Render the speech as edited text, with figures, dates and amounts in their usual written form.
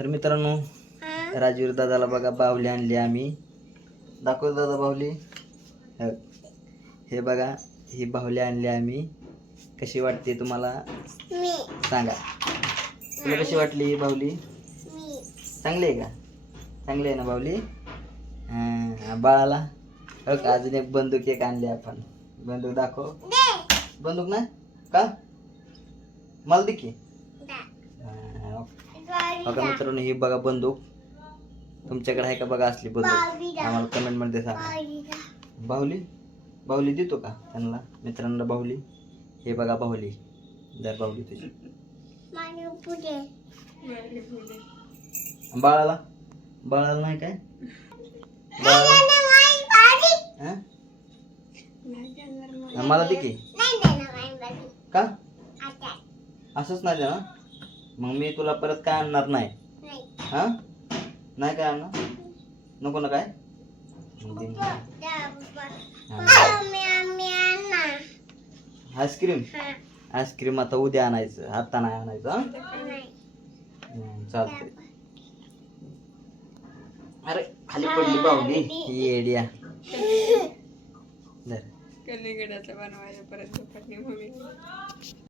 तर मित्रांनो, राजवीर दादाला बघा बाहुली आणली आम्ही. दाखव दादा बाहुली. हे बघा, ही बाहुली आणली आम्ही. कशी वाटते तुम्हाला सांगा. तुला कशी वाटली ही बाहुली? चांगली आहे का? चांगली आहे ना बाहुली? बाळाला अजून एक बंदूक एक आणली आपण. बंदूक दाखव. बंदूक ना का मला दे की. बघा मित्रांनो, ही बघा बंदूक. तुमच्याकडे आहे का बघा असली बंदूक? आम्हाला कमेंट मध्ये सांगा. बाहुली बाहुली देतो का त्यांना मित्रांना बाहुली? हे बघा बाहुली. जर बाहुली तुझी बाळाला बाळाला नाही काय? मला दे की. का असंच नाही ना? मग मी तुला परत काय आणणार नाही. हा नाही काय आणणार? नको ना काय? आईस्क्रीम आईस्क्रीम आता उद्या आणायचं, आता नाही आणायचं. चालतंय. अरे खाली पडली बाहुली येड्या. कलिंगडाचा बनवायला परत